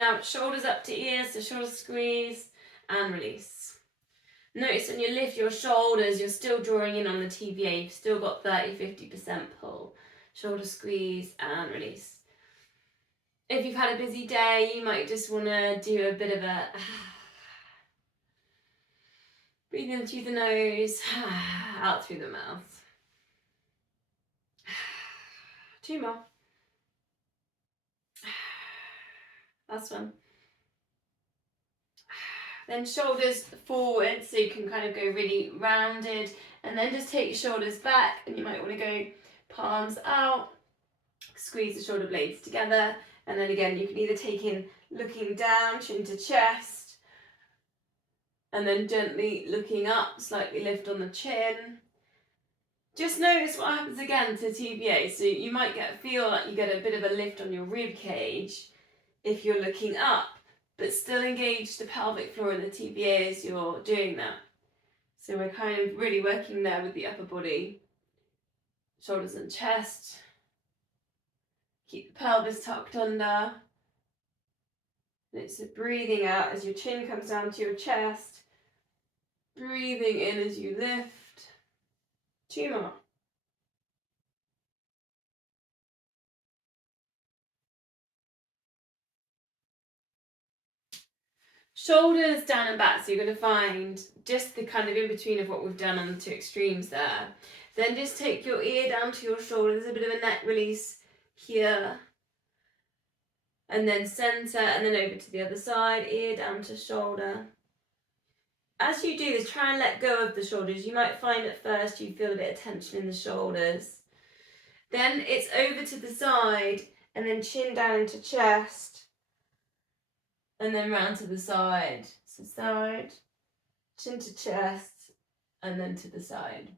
Now, shoulders up to ears, so shoulder squeeze and release. Notice when you lift your shoulders, you're still drawing in on the TVA. You've still got 30-50% pull. Shoulder squeeze and release. If you've had a busy day, you might just want to do a bit of a breathe in through the nose, out through the mouth. 2 more. Last one. Then shoulders forward, so you can kind of go really rounded, and then just take your shoulders back, and you might want to go palms out, squeeze the shoulder blades together, and then again you can either take in looking down, chin to chest, and then gently looking up, slightly lift on the chin. Just notice what happens again to TVA. So you might feel like you get a bit of a lift on your rib cage if you're looking up, but still engage the pelvic floor and the TVA as you're doing that. So we're kind of really working there with the upper body, shoulders and chest. Keep the pelvis tucked under. And it's breathing out as your chin comes down to your chest. Breathing in as you lift. 2 more. Shoulders down and back, so you're going to find just the kind of in between of what we've done on the 2 extremes there. Then just take your ear down to your shoulder. There's a bit of a neck release here. And then center, and then over to the other side, ear down to shoulder. As you do this, try and let go of the shoulders. You might find at first you feel a bit of tension in the shoulders. Then it's over to the side, and then chin down into chest. And then round to the side. So side, chin to chest, and then to the side.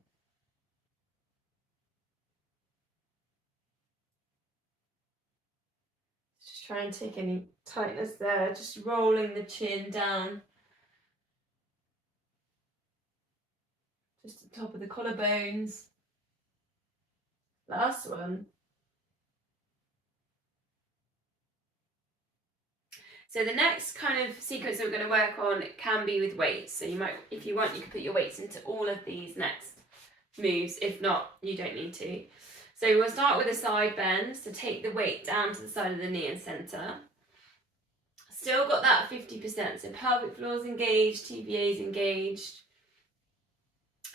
Just try and take any tightness there, just rolling the chin down. Just the top of the collarbones. Last one. So the next kind of sequence that we're going to work on can be with weights. So you might, if you want, you can put your weights into all of these next moves. If not, you don't need to. So we'll start with a side bend. So take the weight down to the side of the knee and center. Still got that 50%. So pelvic floor's engaged, TBA's engaged.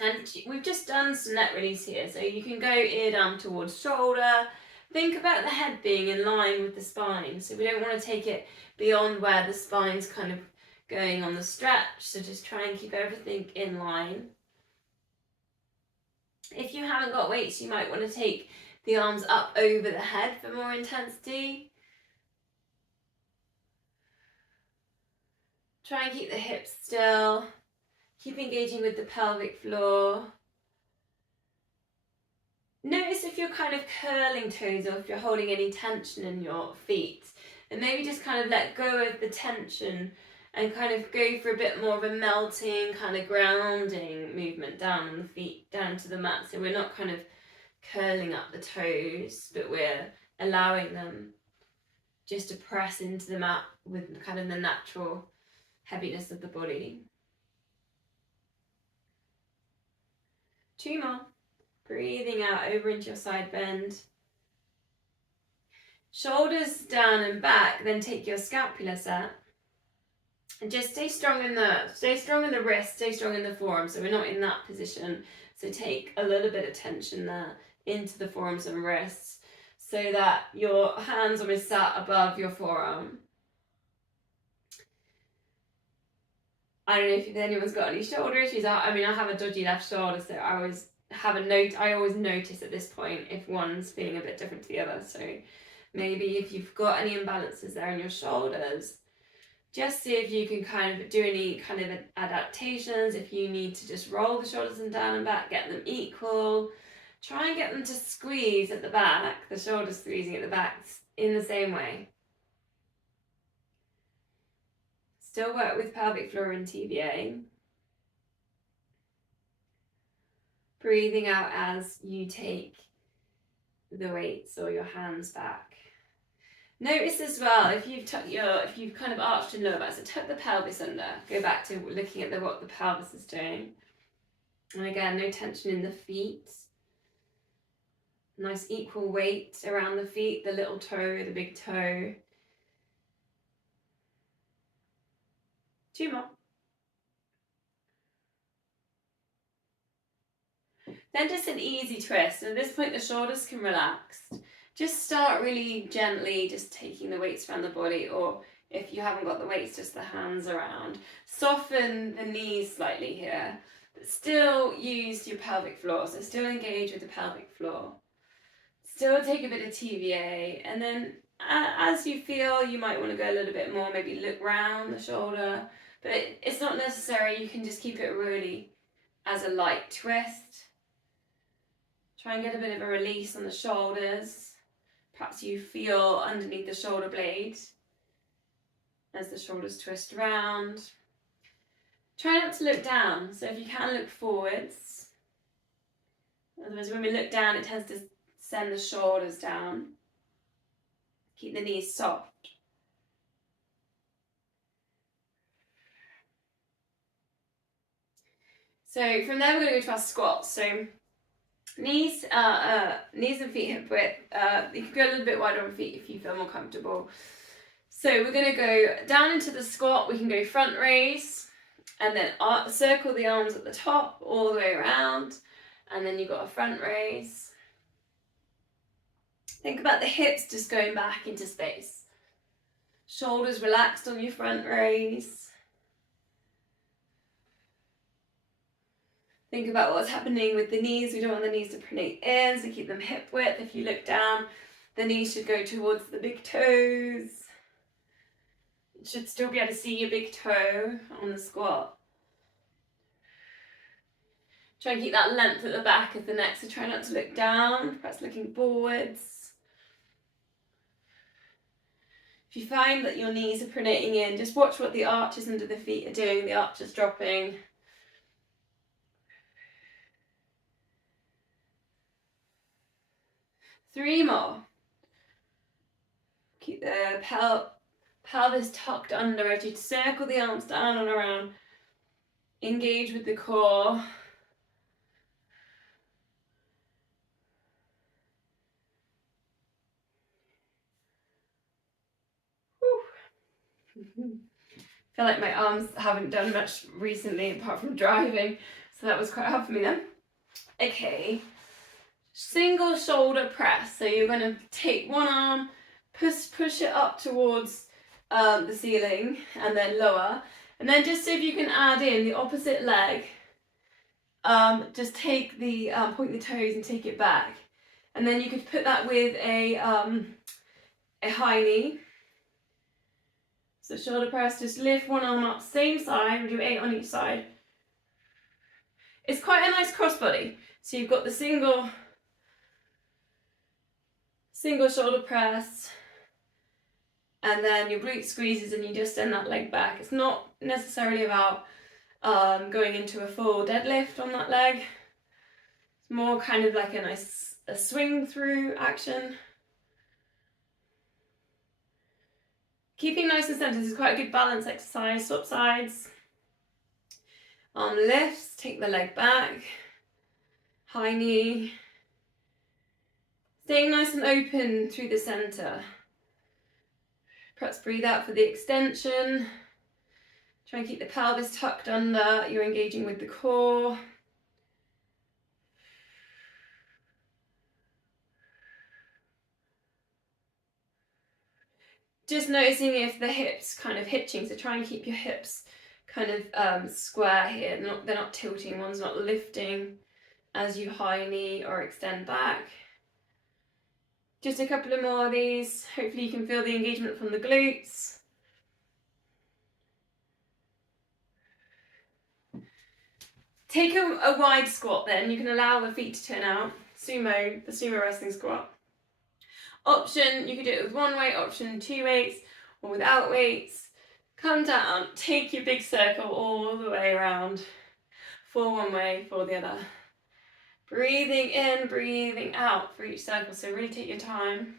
And we've just done some neck release here. So you can go ear down towards shoulder. Think about the head being in line with the spine. So we don't want to take it beyond where the spine's kind of going on the stretch. So just try and keep everything in line. If you haven't got weights, you might want to take the arms up over the head for more intensity. Try and keep the hips still. Keep engaging with the pelvic floor. Notice if you're kind of curling toes or if you're holding any tension in your feet. And maybe just kind of let go of the tension and kind of go for a bit more of a melting, kind of grounding movement down on the feet, down to the mat. So we're not kind of curling up the toes, but we're allowing them just to press into the mat with kind of the natural heaviness of the body. 2 more. Breathing out over into your side bend. Shoulders down and back, then take your scapular set. And just stay strong in the wrist, stay strong in the forearm. So we're not in that position. So take a little bit of tension there into the forearms and wrists so that your hands almost sat above your forearm. I don't know if anyone's got any shoulder issues. I mean, I have a dodgy left shoulder, so I always notice at this point if one's feeling a bit different to the other. So maybe if you've got any imbalances there in your shoulders, just see if you can kind of do any kind of adaptations. If you need to just roll the shoulders and down and back, get them equal. Try and get them to squeeze at the back, the shoulders squeezing at the back in the same way. Still work with pelvic floor and TVA. Breathing out as you take the weights or your hands back. Notice as well, if you've kind of arched and lower back, so tuck the pelvis under. Go back to looking at what the pelvis is doing. And again, no tension in the feet. Nice equal weight around the feet, the little toe, the big toe. 2 more. Then just an easy twist. And at this point, the shoulders can relax. Just start really gently, just taking the weights around the body, or if you haven't got the weights, just the hands around. Soften the knees slightly here, but still use your pelvic floor. So still engage with the pelvic floor. Still take a bit of TVA, and then as you feel, you might want to go a little bit more, maybe look round the shoulder, but it's not necessary. You can just keep it really as a light twist. Try and get a bit of a release on the shoulders. Perhaps you feel underneath the shoulder blade as the shoulders twist around. Try not to look down, so if you can, look forwards. Otherwise, when we look down, it tends to send the shoulders down. Keep the knees soft. So from there, we're going to go to our squats. So knees and feet hip width. You can go a little bit wider on feet if you feel more comfortable. So we're going to go down into the squat. We can go front raise, and then circle the arms at the top all the way around, and then you've got a front raise. Think about the hips just going back into space. Shoulders relaxed on your front raise. Think about what's happening with the knees. We don't want the knees to pronate in, so keep them hip width. If you look down, the knees should go towards the big toes. You should still be able to see your big toe on the squat. Try and keep that length at the back of the neck, so try not to look down, perhaps looking forwards. If you find that your knees are pronating in, just watch what the arches under the feet are doing. The arches dropping. Three more. Keep the pelvis tucked under as you circle the arms down and around. Engage with the core. I feel like my arms haven't done much recently apart from driving, so that was quite hard for me then. Okay, single shoulder press. So you're going to take one arm, push it up towards the ceiling, and then lower. And then just see if you can add in the opposite leg. Just take the point the toes and take it back, and then you could put that with a high knee. So shoulder press, just lift one arm up, same side, we'll do 8 on each side. It's quite a nice crossbody. So you've got the single shoulder press, and then your glute squeezes and you just send that leg back. It's not necessarily about going into a full deadlift on that leg. It's more kind of like a swing through action. Keeping nice and centered is quite a good balance exercise. Swap sides. Arm lifts, take the leg back. High knee. Staying nice and open through the center. Perhaps breathe out for the extension. Try and keep the pelvis tucked under. You're engaging with the core. Just noticing if the hips kind of hitching, so try and keep your hips kind of square here. They're not tilting, one's not lifting as you high knee or extend back. Just a couple of more of these. Hopefully you can feel the engagement from the glutes. Take a wide squat then. You can allow the feet to turn out. Sumo, the sumo wrestling squat. Option, you could do it with one weight, option 2 weights, or without weights. Come down, take your big circle all the way around. 4 one way, 4 the other. Breathing in, breathing out for each circle, so really take your time.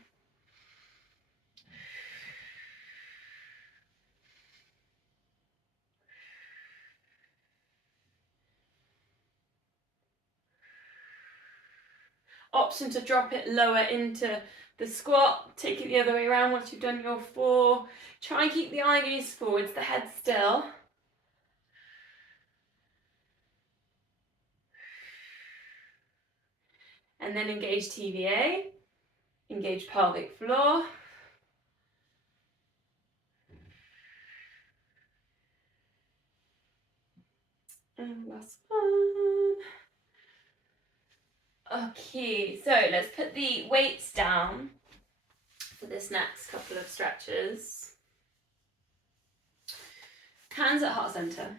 Option to drop it lower into the squat. Take it the other way around once you've done your 4. Try and keep the eye gaze forwards, the head still. And then engage TVA, engage pelvic floor. And last one. Okay, so let's put the weights down for this next couple of stretches. Hands at heart center.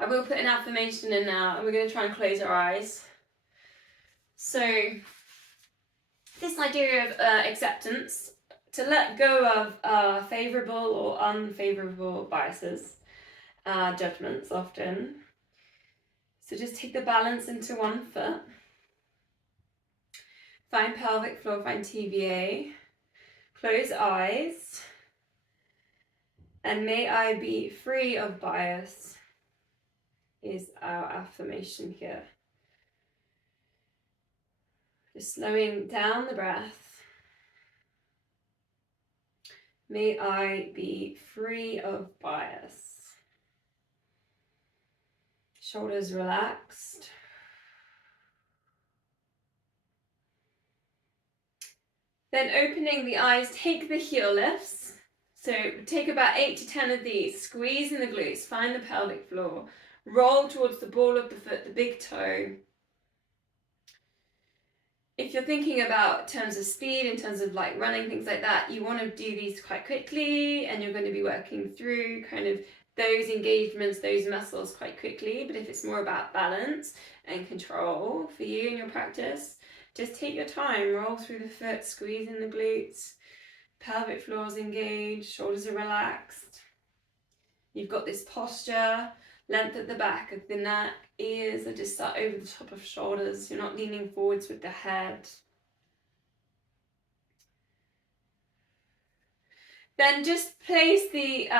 I will put an affirmation in now, and we're going to try and close our eyes. So, this idea of acceptance, to let go of favourable or unfavourable biases, judgments often. So just take the balance into one foot. Find pelvic floor, find TVA. Close eyes. And may I be free of bias is our affirmation here. Just slowing down the breath. May I be free of bias. Shoulders relaxed. Then opening the eyes, take the heel lifts. So take about 8 to 10 of these, squeeze in the glutes, find the pelvic floor, roll towards the ball of the foot, the big toe. If you're thinking about terms of speed, in terms of like running, things like that, you want to do these quite quickly, and you're going to be working through kind of those engagements, those muscles quite quickly. But if it's more about balance and control for you in your practice, just take your time, roll through the foot, squeeze in the glutes, pelvic floor's engaged, shoulders are relaxed. You've got this posture, length at the back of the neck, ears are just sat over the top of shoulders. You're not leaning forwards with the head. Then just place the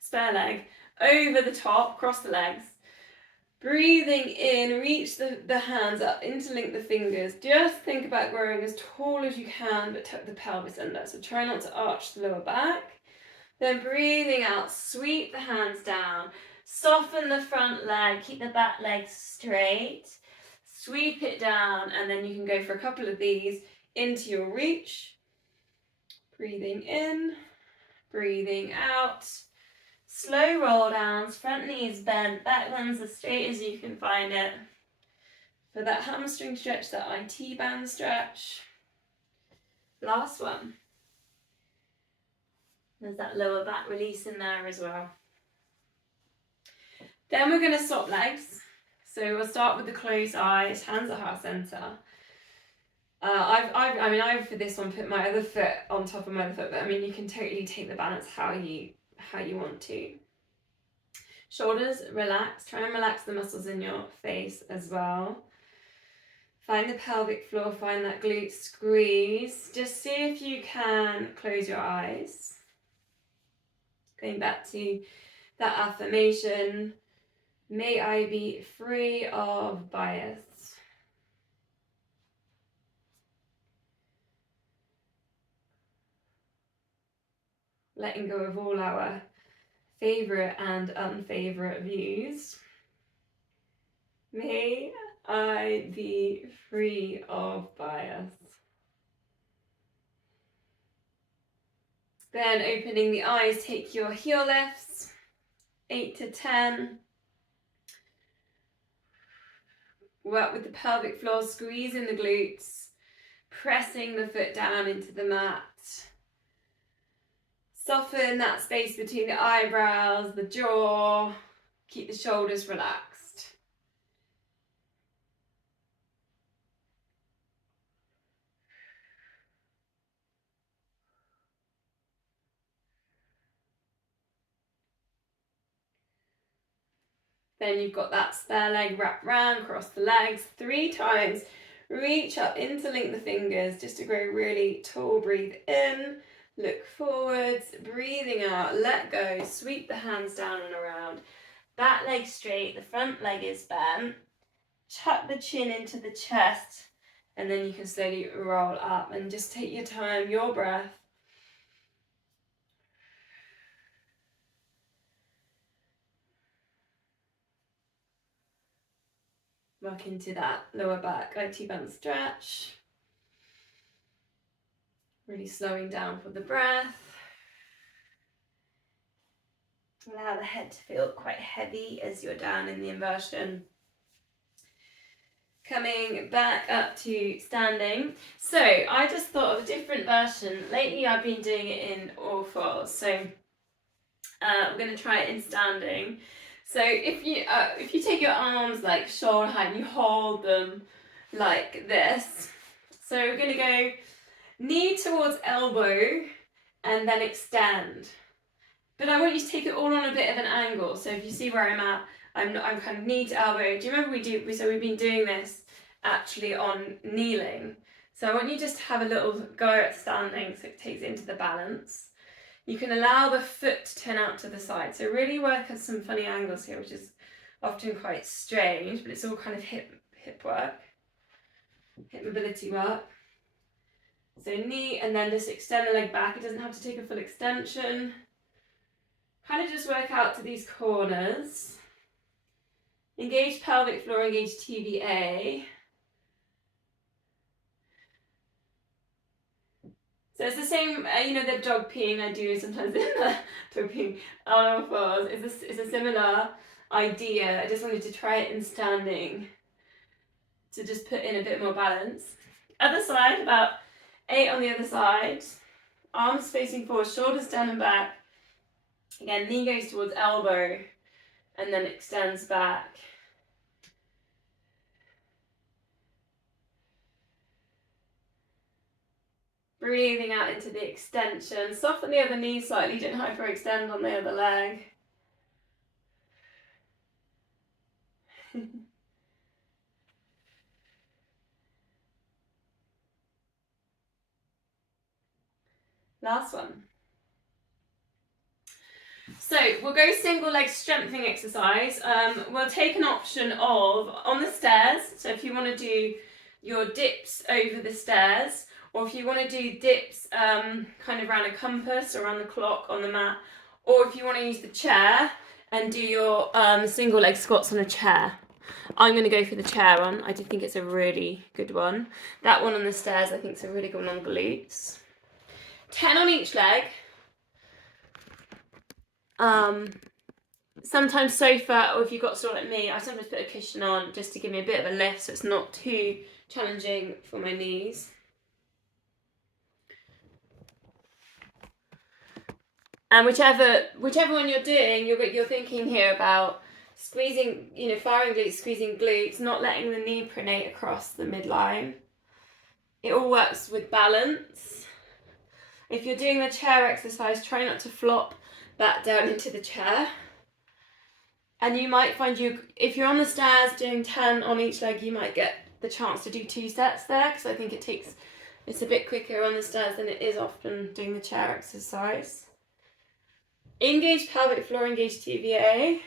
spare leg over the top, cross the legs. Breathing in, reach the hands up, interlink the fingers. Just think about growing as tall as you can, but tuck the pelvis under. So try not to arch the lower back. Then breathing out, sweep the hands down. Soften the front leg, keep the back leg straight. Sweep it down, and then you can go for a couple of these into your reach. Breathing in, breathing out. Slow roll downs, front knees bent, back one's as straight as you can find it. For that hamstring stretch, that IT band stretch. Last one. There's that lower back release in there as well. Then we're going to swap legs. So we'll start with the closed eyes, hands at heart center. I've for this one put my other foot on top of my other foot, but I mean you can totally take the balance how you want to. Shoulders relax. Try and relax the muscles in your face as well. Find the pelvic floor, find that glute squeeze. Just see if you can close your eyes. Going back to that affirmation, may I be free of bias. Letting go of all our favourite and unfavourite views. May I be free of bias. Then opening the eyes, take your heel lifts, 8 to 10. Work with the pelvic floor, squeeze in the glutes, pressing the foot down into the mat. Soften that space between the eyebrows, the jaw. Keep the shoulders relaxed. Then you've got that spare leg wrapped round, across the legs 3 times. Reach up, interlink the fingers just to grow really tall. Breathe in, look forwards, breathing out, let go, sweep the hands down and around. That leg straight, the front leg is bent. tuck the chin into the chest, and then you can slowly roll up and just take your time, your breath. Work into that lower back IT band stretch. Really slowing down for the breath. Allow the head to feel quite heavy as you're down in the inversion. Coming back up to standing. So I just thought of a different version. Lately I've been doing it in all fours. So we're going to try it in standing. So if you take your arms like shoulder height and you hold them like this. So we're going to go knee towards elbow and then extend. But I want you to take it all on a bit of an angle. So if you see where I'm at, I'm kind of knee to elbow. Do you remember so we've been doing this actually on kneeling. So I want you just to have a little go at standing so it takes it into the balance. You can allow the foot to turn out to the side. So really work at some funny angles here, which is often quite strange, but it's all kind of hip work, hip mobility work. So knee, and then just extend the leg back. It doesn't have to take a full extension. Kind of just work out to these corners. Engage pelvic floor, engage TVA. So it's the same, the dog peeing I do sometimes in the dog peeing on all fours. It's a similar idea. I just wanted to try it in standing to just put in a bit more balance. Other side, about 8 on the other side. Arms facing forward, shoulders down and back. Again, knee goes towards elbow and then extends back. Breathing out into the extension. Soften the other knee slightly, don't hyperextend on the other leg. Last one. So we'll go single leg strengthening exercise. We'll take an option of on the stairs. So if you want to do your dips over the stairs, or if you want to do dips kind of around a compass or around the clock on the mat, or if you want to use the chair and do your single leg squats on a chair. I'm going to go for the chair one. I do think it's a really good one. That one on the stairs I think is a really good one on glutes. 10 on each leg. Sometimes sofa, or if you've got sort like me, I sometimes put a cushion on just to give me a bit of a lift so it's not too challenging for my knees. And whichever one you're doing, you're thinking here about squeezing, firing glutes, squeezing glutes, not letting the knee pronate across the midline. It all works with balance. If you're doing the chair exercise, try not to flop that down into the chair. And you might find if you're on the stairs doing 10 on each leg, you might get the chance to do 2 sets there, because I think it's a bit quicker on the stairs than it is often doing the chair exercise. Engage pelvic floor, engage TVA.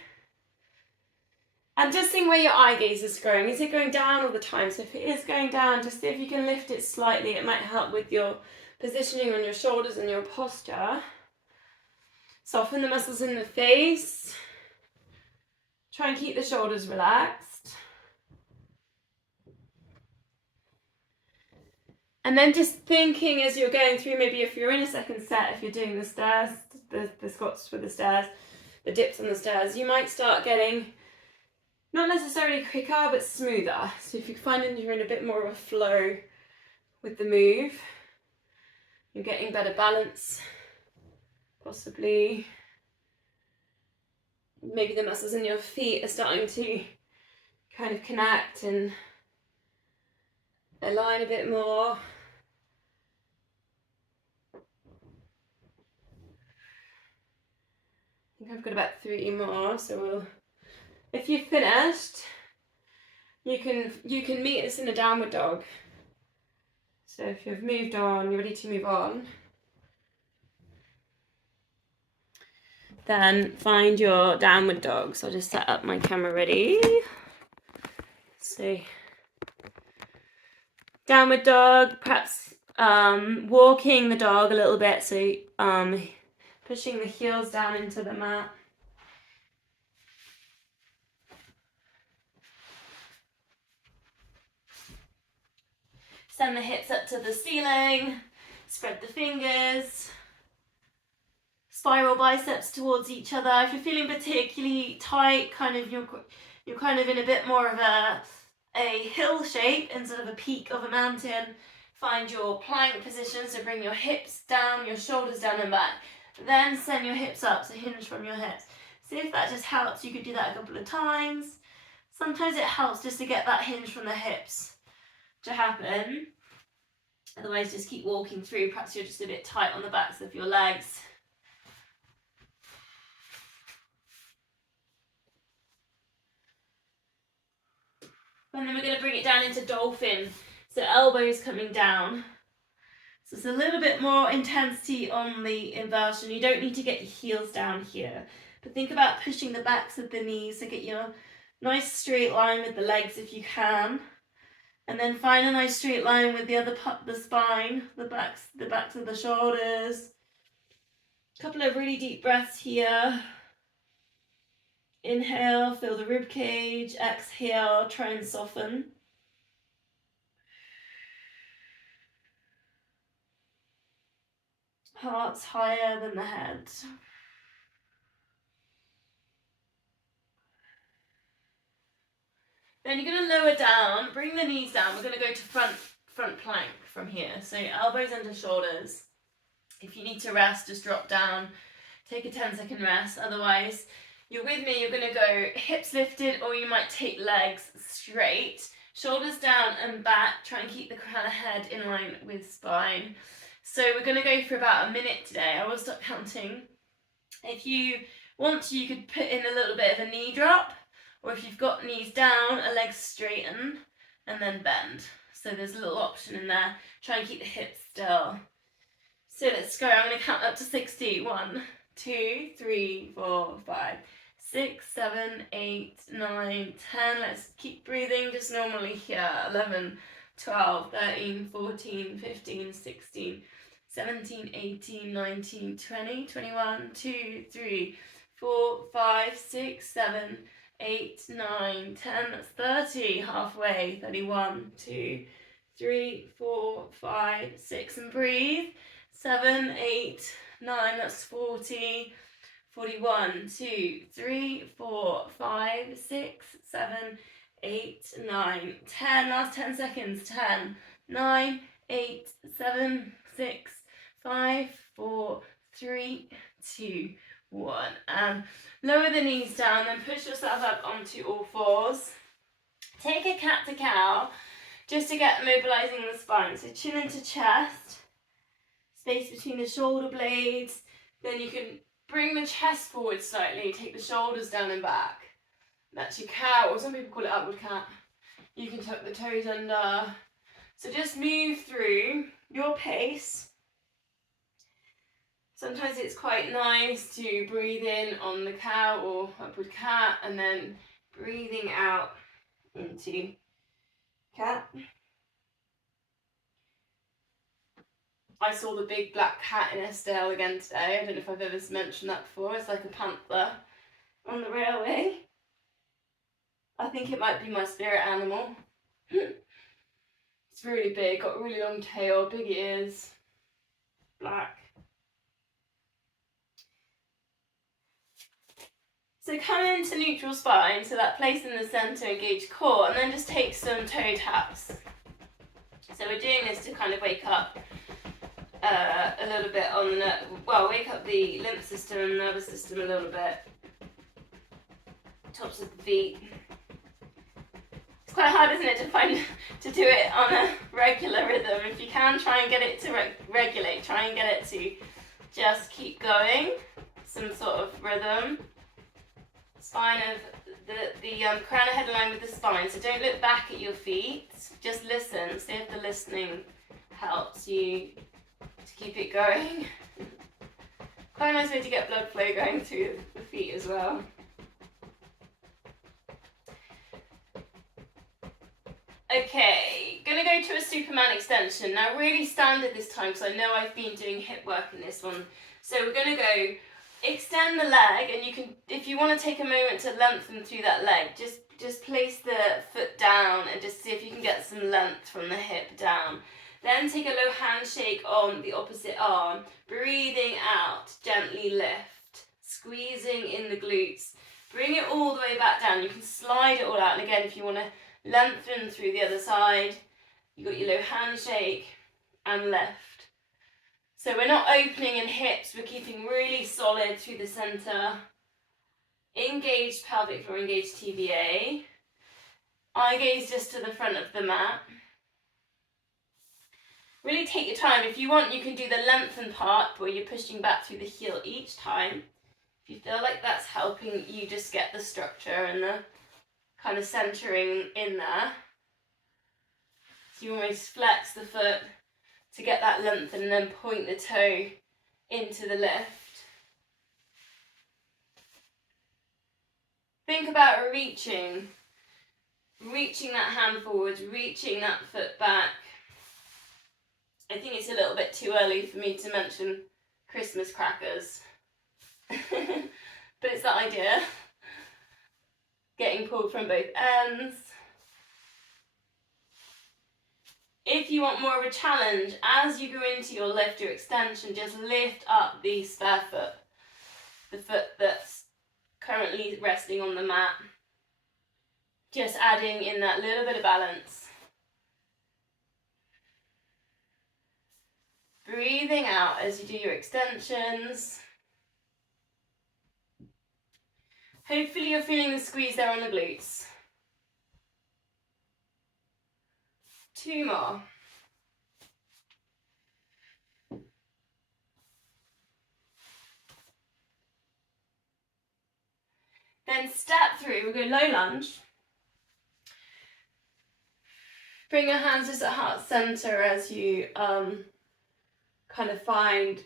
And just think where your eye gaze is going. Is it going down all the time? So if it is going down, just see if you can lift it slightly. It might help with your positioning on your shoulders and your posture. Soften the muscles in the face. Try and keep the shoulders relaxed. And then just thinking as you're going through, maybe if you're in a second set, if you're doing the stairs, the squats for the stairs, the dips on the stairs, you might start getting not necessarily quicker, but smoother. So if you find that you're in a bit more of a flow with the move, you're getting better balance, possibly. Maybe the muscles in your feet are starting to kind of connect and align a bit more. I think I've got about 3 more, so if you've finished, you can meet us in a downward dog. So if you've moved on, you're ready to move on, then find your downward dog. So I'll just set up my camera ready. So downward dog, perhaps walking the dog a little bit, so pushing the heels down into the mat. Send the hips up to the ceiling, spread the fingers, spiral biceps towards each other. If you're feeling particularly tight, you're kind of in a bit more of a hill shape instead of a peak of a mountain, find your plank position, so bring your hips down, your shoulders down and back. Then send your hips up, so hinge from your hips. See if that just helps. You could do that a couple of times. Sometimes it helps just to get that hinge from the hips to happen. Otherwise, just keep walking through. Perhaps you're just a bit tight on the backs of your legs. And then we're going to bring it down into dolphin. So elbows coming down. So it's a little bit more intensity on the inversion. You don't need to get your heels down here. But think about pushing the backs of the knees. So get your nice straight line with the legs if you can. And then find a nice straight line with the other part, the spine, the backs of the shoulders. A couple of really deep breaths here. Inhale, feel the rib cage. Exhale, try and soften. Heart's higher than the head. Then you're going to lower down, bring the knees down. We're going to go to front plank from here. So elbows under shoulders. If you need to rest, just drop down. Take a 10-second rest. Otherwise, you're with me, you're going to go hips lifted, or you might take legs straight. Shoulders down and back. Try and keep the crown of head in line with spine. So we're going to go for about a minute today. I will stop counting. If you want to, you could put in a little bit of a knee drop. Or if you've got knees down, a leg straighten and then bend. So there's a little option in there. Try and keep the hips still. So let's go. I'm going to count up to 60. 1, 2, 3, 4, 5, 6, 7, 8, 9, 10. Let's keep breathing just normally here. 11, 12, 13, 14, 15, 16, 17, 18, 19, 20, 21, 2, 3, 4, 5, 6, 7, 8, 9, 10, that's 30, halfway, 31, 2, 3, 4, 5, 6, and breathe, 7, 8, 9, that's 40, 41, 2, 3, 4, 5, 6, 7, 8, 9, 10, last 10 seconds, 10, 9, 8, 7, 6, 5, 4, 3, 2, 1, and lower the knees down, then push yourself up onto all fours. Take a cat to cow just to get mobilizing the spine. So chin into chest, space between the shoulder blades. Then you can bring the chest forward slightly, take the shoulders down and back. That's your cow, or some people call it upward cat. You can tuck the toes under. So just move through your pace. Sometimes it's quite nice to breathe in on the cow or upward cat and then breathing out into cat. I saw the big black cat in Estelle again today. I don't know if I've ever mentioned that before. It's like a panther on the railway. I think it might be my spirit animal. It's really big, got a really long tail, big ears, black. So come into neutral spine, so that place in the centre, engage core, and then just take some toe taps. So we're doing this to kind of wake up a little bit on the, wake up the lymph system and nervous system a little bit. Tops of the feet. It's quite hard, isn't it, to do it on a regular rhythm. If you can, try and get it to regulate. Try and get it to just keep going. Some sort of rhythm. Spine of the crown of head line with the spine. So don't look back at your feet. Just listen. See if the listening helps you to keep it going. Quite a nice way to get blood flow going through the feet as well. Okay, gonna go to a Superman extension. Now really standard this time because I know I've been doing hip work in this one. So we're gonna go extend the leg, and you can, if you want to take a moment to lengthen through that leg, just place the foot down and just see if you can get some length from the hip down. Then take a low handshake on the opposite arm, breathing out, gently lift, squeezing in the glutes. Bring it all the way back down. You can slide it all out, and again if you want to lengthen through the other side, you've got your low handshake and lift. So we're not opening in hips, we're keeping really solid through the centre. Engaged pelvic floor, engaged TBA. Eye gaze just to the front of the mat. Really take your time. If you want, you can do the lengthen part where you're pushing back through the heel each time. If you feel like that's helping you just get the structure and the kind of centering in there. So you almost flex the foot to get that length and then point the toe into the lift. Think about reaching that hand forwards, reaching that foot back. I think it's a little bit too early for me to mention Christmas crackers, but it's that idea. Getting pulled from both ends. If you want more of a challenge, as you go into your lift, your extension, just lift up the spare foot, the foot that's currently resting on the mat. Just adding in that little bit of balance. Breathing out as you do your extensions. Hopefully you're feeling the squeeze there on the glutes. 2 more. Then step through, we'll go low lunge. Bring your hands just at heart center as you kind of find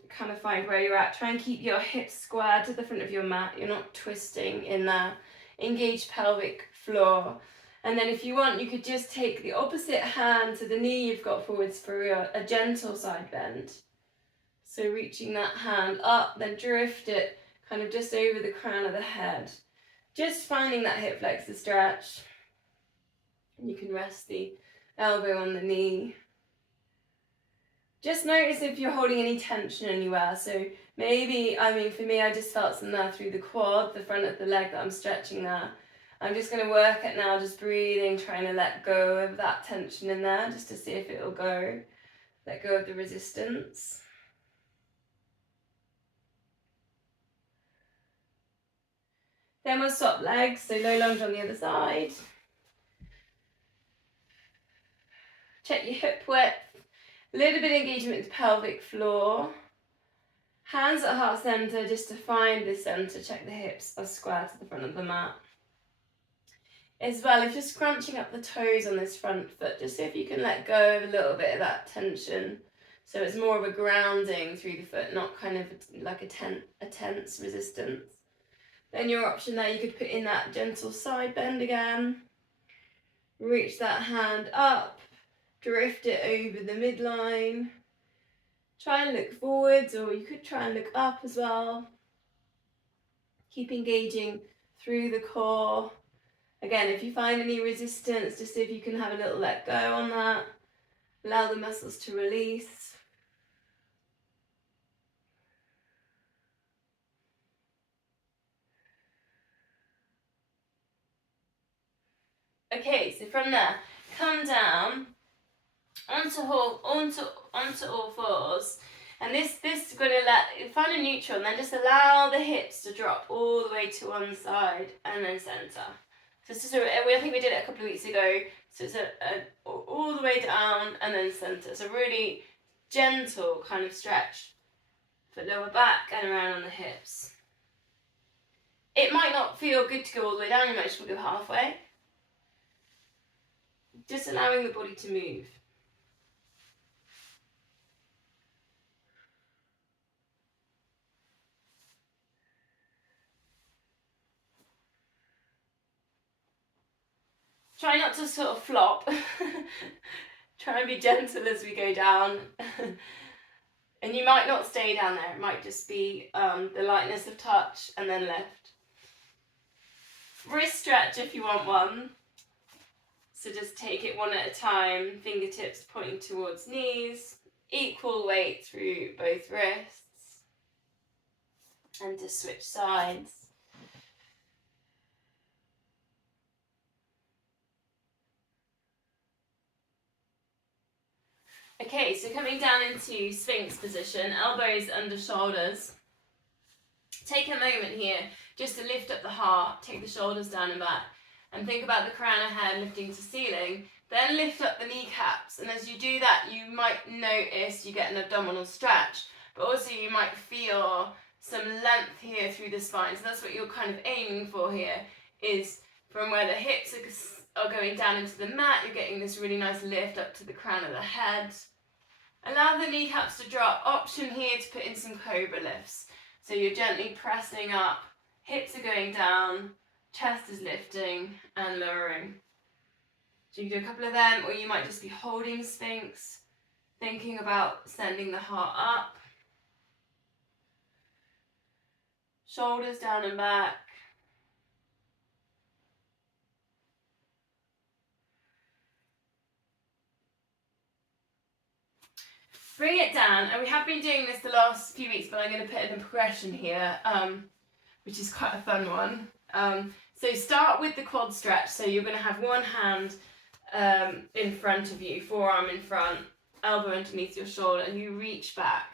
where you're at. Try and keep your hips square to the front of your mat. You're not twisting in there. Engage pelvic floor. And then if you want, you could just take the opposite hand to the knee you've got forwards for a gentle side bend. So reaching that hand up, then drift it kind of just over the crown of the head. Just finding that hip flexor stretch. And you can rest the elbow on the knee. Just notice if you're holding any tension anywhere. So maybe, for me, I just felt some there through the quad, the front of the leg that I'm stretching there. I'm just going to work it now, just breathing, trying to let go of that tension in there, just to see if it'll go. Let go of the resistance. Then we'll swap legs, so low lunge on the other side. Check your hip width. A little bit of engagement with the pelvic floor. Hands at heart center just to find the center. Check the hips are square to the front of the mat. As well, if you're scrunching up the toes on this front foot, just see if you can let go of a little bit of that tension. So it's more of a grounding through the foot, not kind of like a tense resistance. Then your option there, you could put in that gentle side bend again. Reach that hand up. Drift it over the midline. Try and look forwards, or you could try and look up as well. Keep engaging through the core. Again, if you find any resistance, just see if you can have a little let go on that. Allow the muscles to release. Okay, so from there, come down onto all fours, and this is going to find a neutral, and then just allow the hips to drop all the way to one side and then center. So it's just I think we did it a couple of weeks ago. So it's all the way down and then center. So really gentle kind of stretch for lower back and around on the hips. It might not feel good to go all the way down. You might just want to go halfway. Just allowing the body to move. Try not to sort of flop. Try and be gentle as we go down. And you might not stay down there. It might just be the lightness of touch and then lift. Wrist stretch if you want one. So just take it one at a time, fingertips pointing towards knees, equal weight through both wrists, and to switch sides. Okay, so coming down into Sphinx position, elbows under shoulders. Take a moment here just to lift up the heart, take the shoulders down and back, and think about the crown of head lifting to ceiling. Then lift up the kneecaps, and as you do that, you might notice you get an abdominal stretch, but also you might feel some length here through the spine. So that's what you're kind of aiming for here, is from where the hips are going down into the mat, you're getting this really nice lift up to the crown of the head. Allow the kneecaps to drop. Option here to put in some cobra lifts. So you're gently pressing up, hips are going down, chest is lifting and lowering. So you can do a couple of them, or you might just be holding Sphinx, thinking about sending the heart up. Shoulders down and back. Bring it down, and we have been doing this the last few weeks, but I'm going to put in a progression here, which is quite a fun one. So start with the quad stretch, so you're going to have one hand in front of you, forearm in front, elbow underneath your shoulder, and you reach back.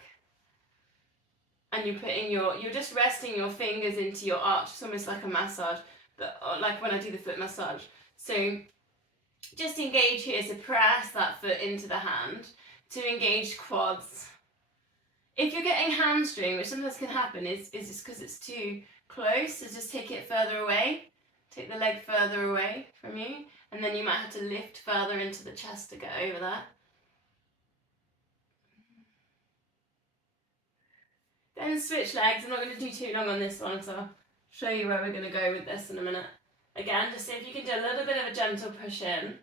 And you're putting you're just resting your fingers into your arch. It's almost like a massage, but like when I do the foot massage. So just engage here, so press that foot into the hand to engage quads. If you're getting hamstring, which sometimes can happen, is just because it's too close, so just take it further away. Take the leg further away from you, and then you might have to lift further into the chest to get over that. Then switch legs. I'm not going to do too long on this one, so I'll show you where we're going to go with this in a minute. Again, just see if you can do a little bit of a gentle push in.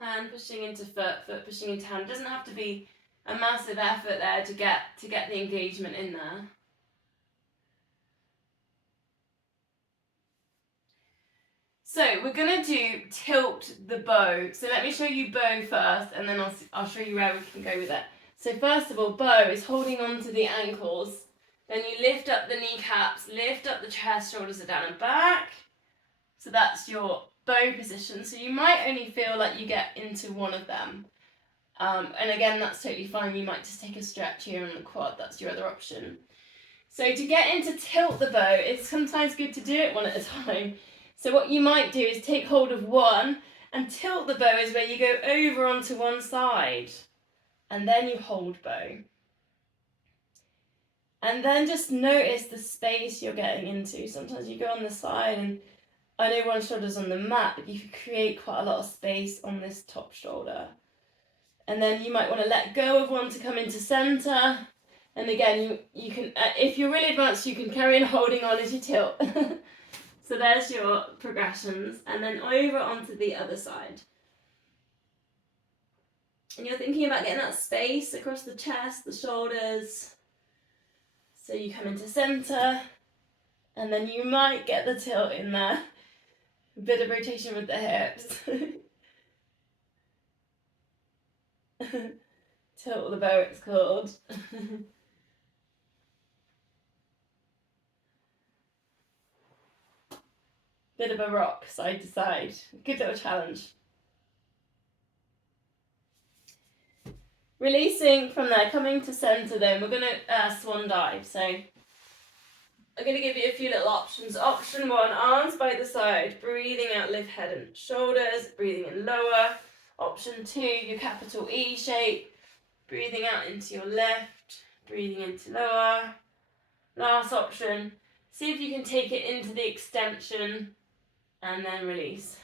Hand pushing into foot, foot pushing into hand. It doesn't have to be a massive effort there to get the engagement in there. So we're going to do tilt the bow. So let me show you bow first, and then I'll show you where we can go with it. So first of all, bow is holding on to the ankles. Then you lift up the kneecaps, lift up the chest, shoulders are down and back. So that's your bow position. So you might only feel like you get into one of them. And again, that's totally fine. You might just take a stretch here on the quad. That's your other option. So to get into tilt the bow, it's sometimes good to do it one at a time. So what you might do is take hold of one, and tilt the bow is where you go over onto one side. And then you hold bow. And then just notice the space you're getting into. Sometimes you go on the side, and I know one shoulder's on the mat, but you can create quite a lot of space on this top shoulder. And then you might want to let go of one to come into centre. And again, you can, if you're really advanced, you can carry on holding on as you tilt. So there's your progressions, and then over onto the other side. And you're thinking about getting that space across the chest, the shoulders. So you come into centre, and then you might get the tilt in there. A bit of rotation with the hips. Tilt the bow, it's called. Bit of a rock side to side. Good little challenge. Releasing from there, coming to centre then, we're going to swan dive. So I'm going to give you a few little options. Option 1, arms by the side, breathing out, lift head and shoulders, breathing in lower. Option 2, your capital E shape, breathing out into your left, breathing into lower. Last option, see if you can take it into the extension and then release.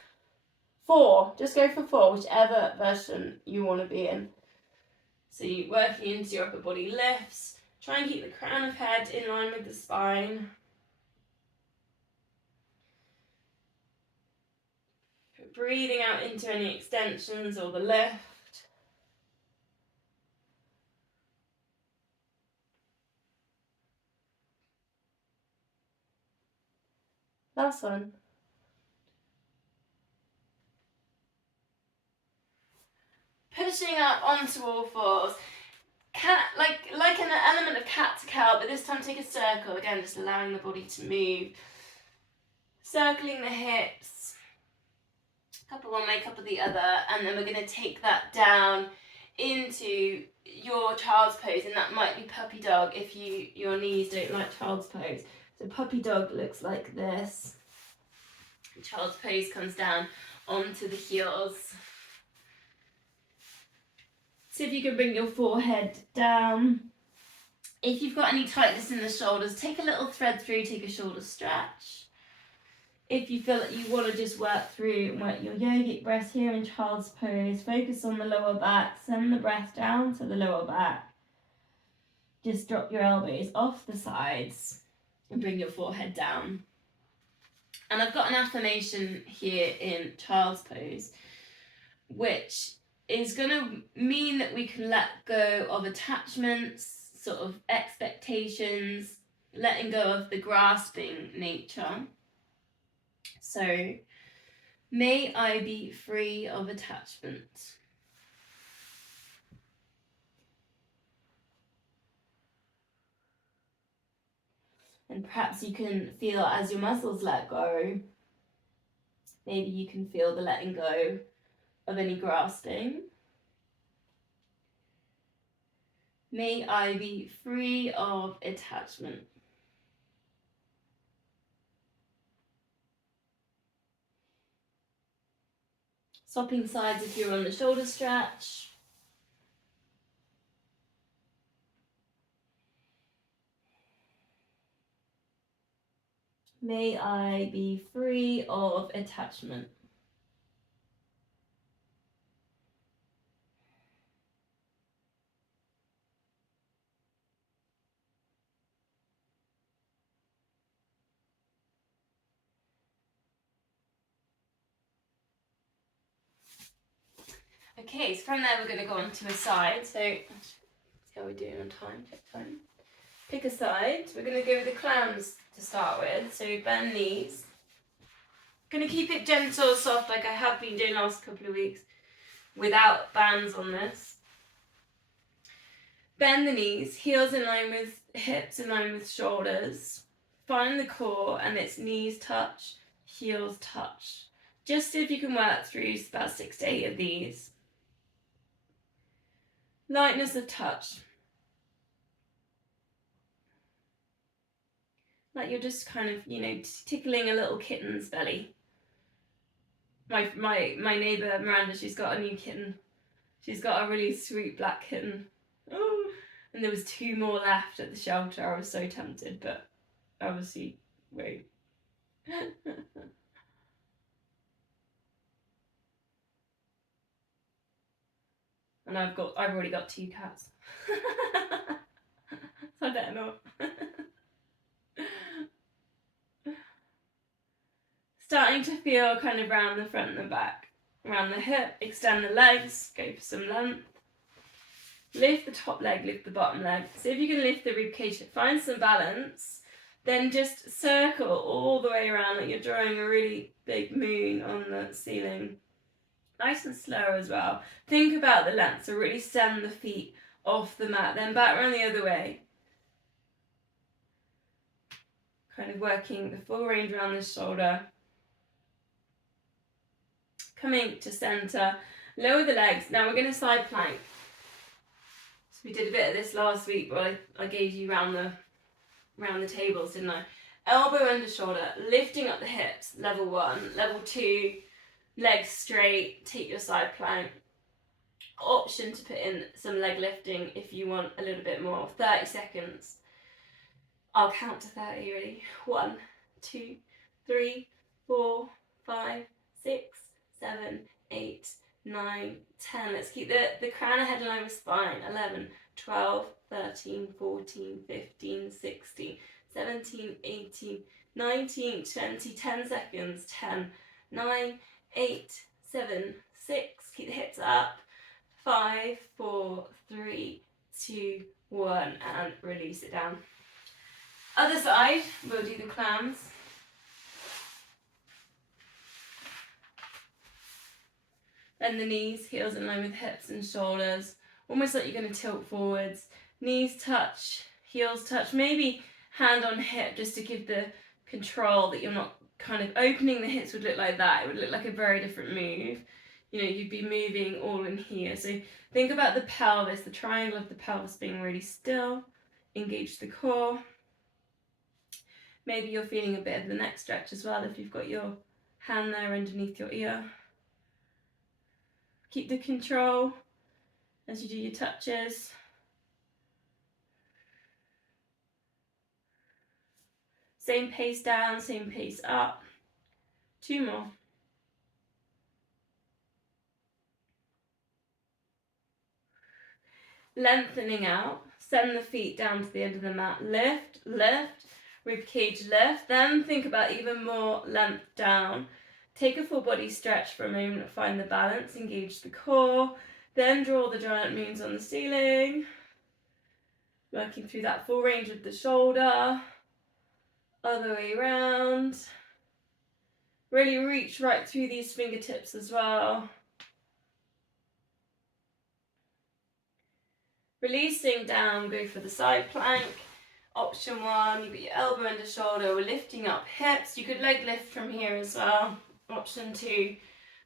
4, just go for 4, whichever version you want to be in. So you're working into your upper body lifts. Try and keep the crown of head in line with the spine. breathing out into any extensions or the lift. Last one. Pushing up onto all fours. Cat, like an element of cat to cow, but this time take a circle. Again, just allowing the body to move. Circling the hips. Couple one leg, couple the other, and then we're going to take that down into your child's pose, and that might be puppy dog if your knees don't like child's pose. So puppy dog looks like this. Child's pose comes down onto the heels. See if you can bring your forehead down. If you've got any tightness in the shoulders, take a little thread through, take a shoulder stretch. If you feel that you want to just work through and work your yogic breath here in child's pose, focus on the lower back, send the breath down to the lower back. Just drop your elbows off the sides and bring your forehead down. And I've got an affirmation here in child's pose, which is going to mean that we can let go of attachments, sort of expectations, letting go of the grasping nature. So, may I be free of attachment. And perhaps you can feel as your muscles let go, maybe you can feel the letting go of any grasping. May I be free of attachment. Swapping sides if you're on the shoulder stretch. May I be free of attachment. Okay, so from there we're going to go on to a side. So, see how we're doing on time, check time. Pick a side. We're going to go with the clowns to start with. So bend knees. Going to keep it gentle, soft, like I have been doing last couple of weeks, without bands on this. Bend the knees, heels in line with hips, in line with shoulders. Find the core and it's knees touch, heels touch. Just see if you can work through about 6 to 8 of these. Lightness of touch. Like you're just kind of, tickling a little kitten's belly. My neighbour Miranda, she's got a new kitten. She's got a really sweet black kitten. Oh, and there was 2 more left at the shelter. I was so tempted, but obviously, wait. And I've already got 2 cats. So I better not. Starting to feel kind of round the front and the back. Around the hip, extend the legs, go for some length. Lift the top leg, lift the bottom leg. See if you can lift the ribcage, find some balance. Then just circle all the way around like you're drawing a really big moon on the ceiling. Nice and slow as well. Think about the length, so really send the feet off the mat, then back around the other way. Kind of working the full range around the shoulder. Coming to centre, lower the legs. Now we're going to side plank. So we did a bit of this last week, but I gave you round the tables, didn't I? Elbow under shoulder, lifting up the hips, level 1. Level 2, legs straight, take your side plank. Option to put in some leg lifting if you want a little bit more. 30 seconds. I'll count to 30, ready? 1, 2, 3, 4, 5, 6, 7, 8, 9, 10. Let's keep the crown of head in line with spine. 11, 12, 13, 14, 15, 16, 17, 18, 19, 20, 10 seconds. 10, 9, 8, 7, 6. Keep the hips up. 5, 4, 3, 2, 1. And release it down. Other side, we'll do the clams. Bend the knees, heels in line with hips and shoulders. Almost like you're going to tilt forwards. Knees touch, heels touch. Maybe hand on hip just to give the control that you're not kind of opening the hips would look like that. It would look like a very different move. You know, you'd be moving all in here. So think about the pelvis, the triangle of the pelvis being really still. Engage the core. Maybe you're feeling a bit of the neck stretch as well if you've got your hand there underneath your ear. Keep the control as you do your touches. Same pace down, same pace up. 2 more. Lengthening out. Send the feet down to the end of the mat. Lift, lift, ribcage lift. Then think about even more length down. Take a full body stretch for a moment. Find the balance. Engage the core. Then draw the giant moons on the ceiling. Working through that full range of the shoulder. Other way around. Really reach right through these fingertips as well. Releasing down, go for the side plank. Option 1, you put your elbow under shoulder. We're lifting up hips. You could leg lift from here as well. Option 2,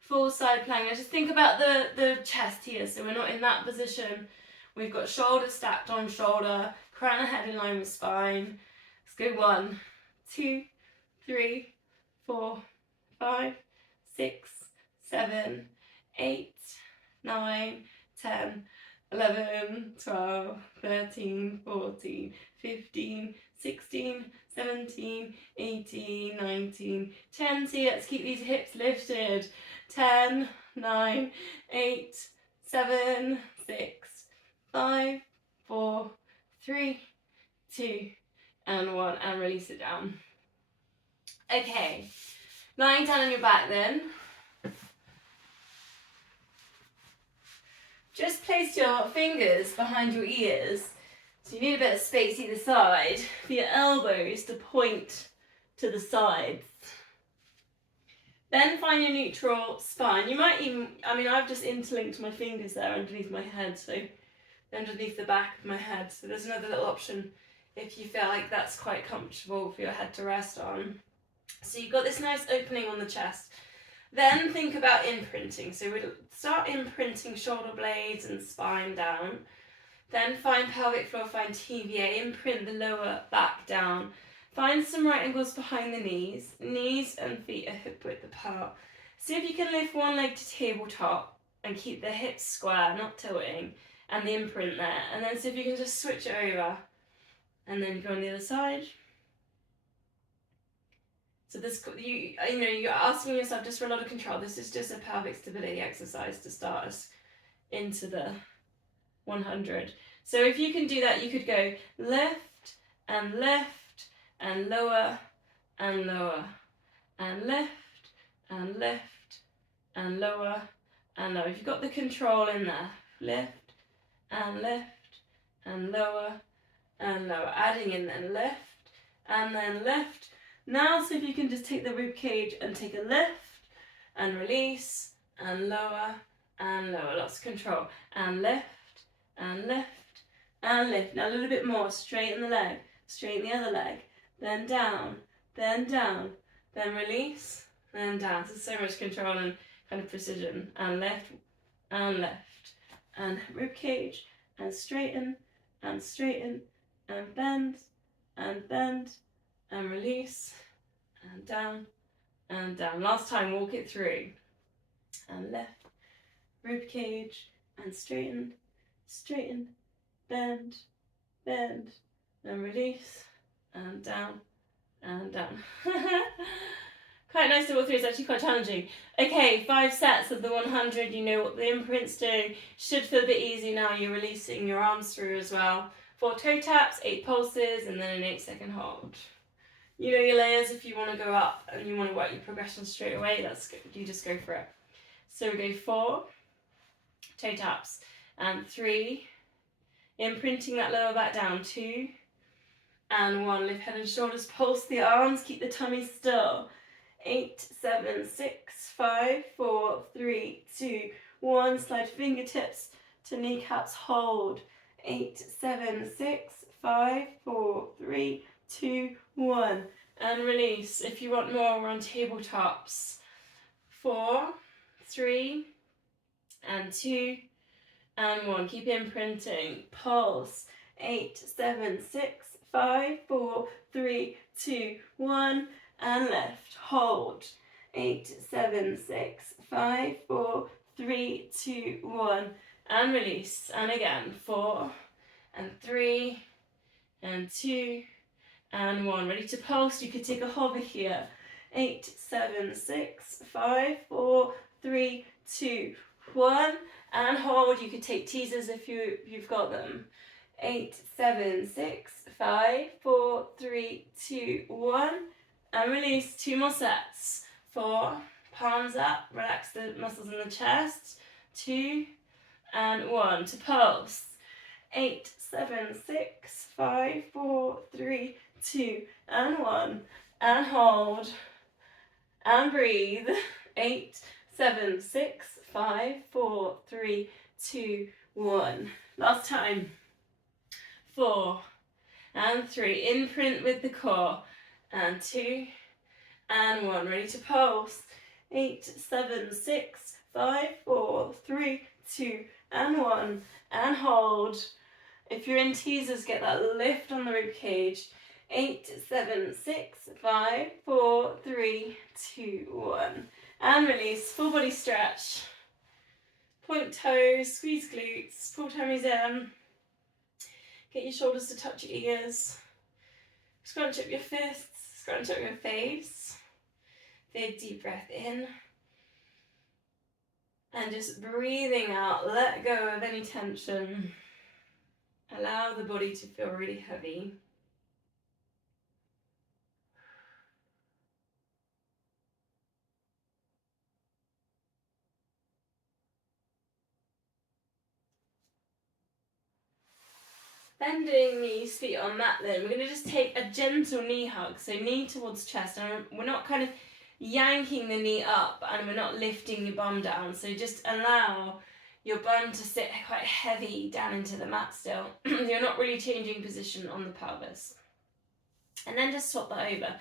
full side plank. Now just think about the chest here. So we're not in that position. We've got shoulder stacked on shoulder, crown of head in line with spine. Let's go 1, 2, 3, 4, 5, 6, 7, 8, 9, 10, 11, 12, 13, 14, 15, 16, 17, 18, 19, 10. See, let's keep these hips lifted. 10, 9, 8, 7, 6, 5, 4, 3, 2, and 1. And release it down. Okay, lying down on your back then. Just place your fingers behind your ears, so you need a bit of space either side, for your elbows to point to the sides. Then find your neutral spine. You might even, I've just interlinked my fingers there underneath my head, so underneath the back of my head. So there's another little option if you feel like that's quite comfortable for your head to rest on. So you've got this nice opening on the chest. Then think about imprinting. So we'll start imprinting shoulder blades and spine down. Then find pelvic floor, find TVA, imprint the lower back down. Find some right angles behind the knees. Knees and feet are hip width apart. See if you can lift one leg to tabletop and keep the hips square, not tilting, and the imprint there. And then see if you can just switch it over and then go on the other side. So this, you're asking yourself just for a lot of control. This is just a pelvic stability exercise to start us into the 100. So if you can do that, you could go lift and lift and lower and lower and lift and lift and lower and lower. If you've got the control in there, lift and lift and lower and lower. Adding in then lift and then lift. Now, so if you can just take the rib cage and take a lift and release and lower and lower. Lots of control. And lift and lift and lift. Now a little bit more. Straighten the leg. Straighten the other leg. Then down. Then down. Then release. Then down. So much control and kind of precision. And lift and lift. And rib cage. And straighten. And straighten. And bend. And bend. And release, and down, and down. Last time, walk it through. And lift, rib cage, and straighten, straighten, bend, bend, and release, and down, and down. Quite nice to walk through, it's actually quite challenging. Okay, 5 sets of the 100, you know what the imprints do. Should feel a bit easy now, you're releasing your arms through as well. 4 toe taps, 8 pulses, and then an 8-second hold. You know your layers. If you want to go up and you want to work your progression straight away, that's good. You just go for it. So we go 4 toe taps and 3, imprinting that lower back down, 2 and 1. Lift head and shoulders, pulse the arms, keep the tummy still. 8, 7, 6, 5, 4, 3, 2, 1. Slide fingertips to kneecaps, hold. 8, 7, 6, 5, 4, 3, 2, 1. And release. If you want more, we're on tabletops. 4, 3, and 2, and 1. Keep imprinting. Pulse. 8, 7, 6, 5, 4, 3, 2, 1. And lift. Hold. 8, 7, 6, 5, 4, 3, 2, 1. And release. And again. 4, and 3, and 2, and 1. Ready to pulse. You could take a hover here. 8, 7, 6, 5, 4, 3, 2, 1. And hold. You could take teasers if you've got them. 8, 7, 6, 5, 4, 3, 2, 1. And release. 2 more sets. 4, palms up, relax the muscles in the chest. 2, and 1. To pulse. 8, 7, 6, 5, 4, 3, 2, and 1. And hold. And breathe. 8, 7, 6, 5, 4, 3, 2, 1. Last time. 4, and 3. Imprint with the core. And 2, and 1. Ready to pulse. 8, 7, 6, 5, 4, 3, 2, and 1. And hold. If you're in teasers, get that lift on the rib cage. 8, 7, 6, 5, 4, 3, 2, 1. And release. Full body stretch. Point toes, squeeze glutes, pull tummies in. Get your shoulders to touch your ears. Scrunch up your fists, scrunch up your face. Big deep breath in. And just breathing out, let go of any tension. Allow the body to feel really heavy. Bending knees, feet on mat then. We're going to just take a gentle knee hug. So knee towards chest. And we're not kind of yanking the knee up and we're not lifting your bum down. So just allow your bum to sit quite heavy down into the mat still. You're not really changing position on the pelvis. And then just swap that over.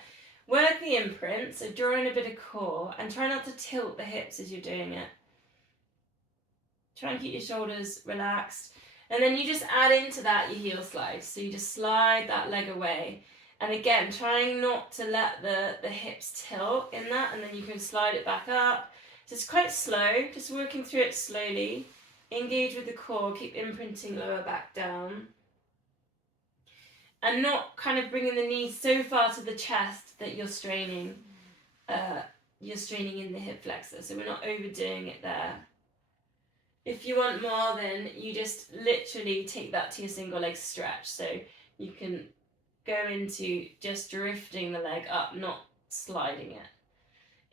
Work the imprint, so draw in a bit of core and try not to tilt the hips as you're doing it. Try and keep your shoulders relaxed. And then you just add into that your heel slide. So you just slide that leg away. And again, trying not to let the hips tilt in that, and then you can slide it back up. So it's quite slow, just working through it slowly. Engage with the core, keep imprinting lower back down. And not kind of bringing the knees so far to the chest that you're straining in the hip flexor. So we're not overdoing it there. If you want more, then you just literally take that to your single leg stretch. So you can go into just drifting the leg up, not sliding it.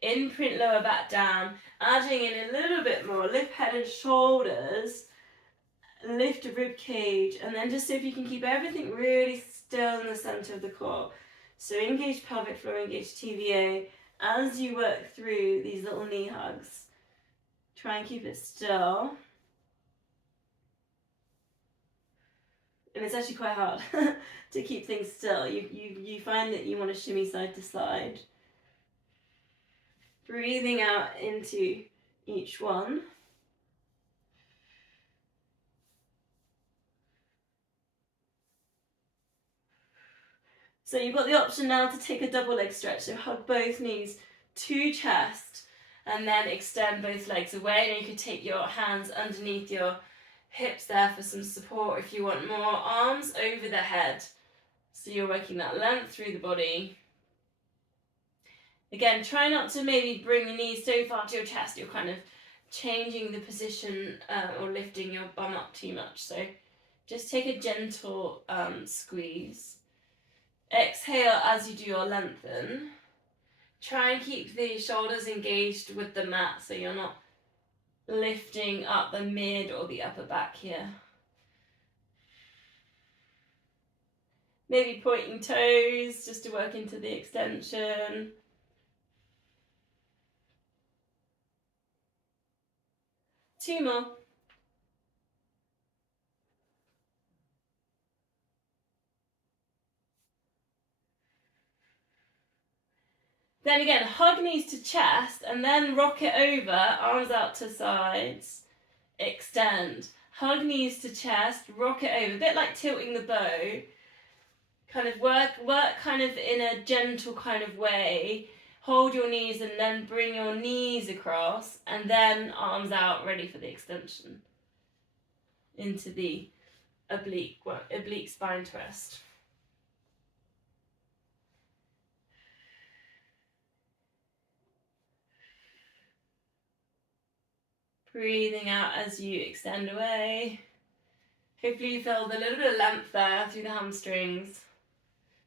Imprint lower back down, adding in a little bit more. Lift head and shoulders, lift the rib cage, and then just see if you can keep everything really still in the center of the core. So engage pelvic floor, engage TVA as you work through these little knee hugs. Try and keep it still. And it's actually quite hard to keep things still. You find that you want to shimmy side to side. Breathing out into each one. So you've got the option now to take a double leg stretch. So hug both knees to chest and then extend both legs away. And you could take your hands underneath your hips there for some support if you want more. Arms over the head. So you're working that length through the body. Again, try not to maybe bring the knees so far to your chest. You're kind of changing the position or lifting your bum up too much. So just take a gentle squeeze. Exhale as you do your lengthen. Try and keep the shoulders engaged with the mat so you're not lifting up the mid or the upper back here. Maybe pointing toes just to work into the extension. Two more. Then again, hug knees to chest and then rock it over, arms out to sides, extend. Hug knees to chest, rock it over, a bit like tilting the bow. Kind of work kind of in a gentle kind of way. Hold your knees and then bring your knees across and then arms out, ready for the extension. Into the oblique spine twist. Breathing out as you extend away. Hopefully you feel a little bit of length there through the hamstrings.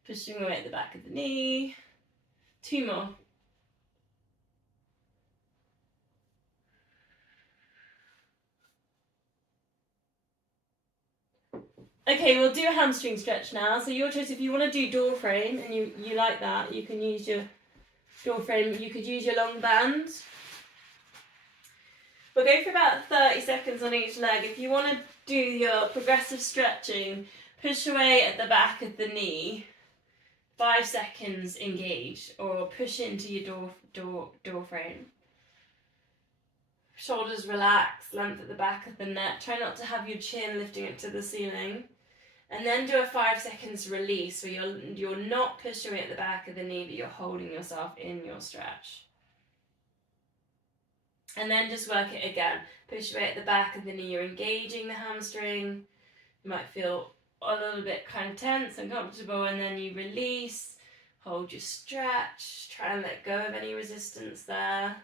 Pushing away at the back of the knee. Two more. Okay, we'll do a hamstring stretch now. So your choice, if you want to do door frame and you like that, you can use your door frame. You could use your long band. We'll go for about 30 seconds on each leg. If you want to do your progressive stretching, push away at the back of the knee. 5 seconds engage, or push into your door frame. Shoulders relax, length at the back of the neck. Try not to have your chin lifting it to the ceiling. And then do a 5 seconds release, so you're not pushing it at the back of the knee, but you're holding yourself in your stretch. And then just work it again. Push away at the back of the knee, you're engaging the hamstring. You might feel a little bit kind of tense, uncomfortable, and then you release, hold your stretch, try and let go of any resistance there.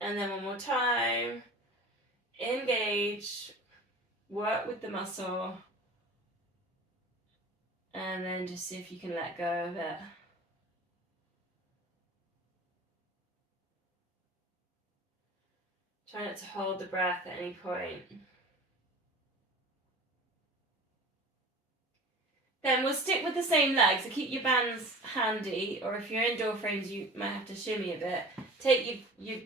And then one more time, engage, work with the muscle, and then just see if you can let go of it. Try not to hold the breath at any point. Then we'll stick with the same leg, so keep your bands handy, or if you're in door frames you might have to shimmy a bit. Take your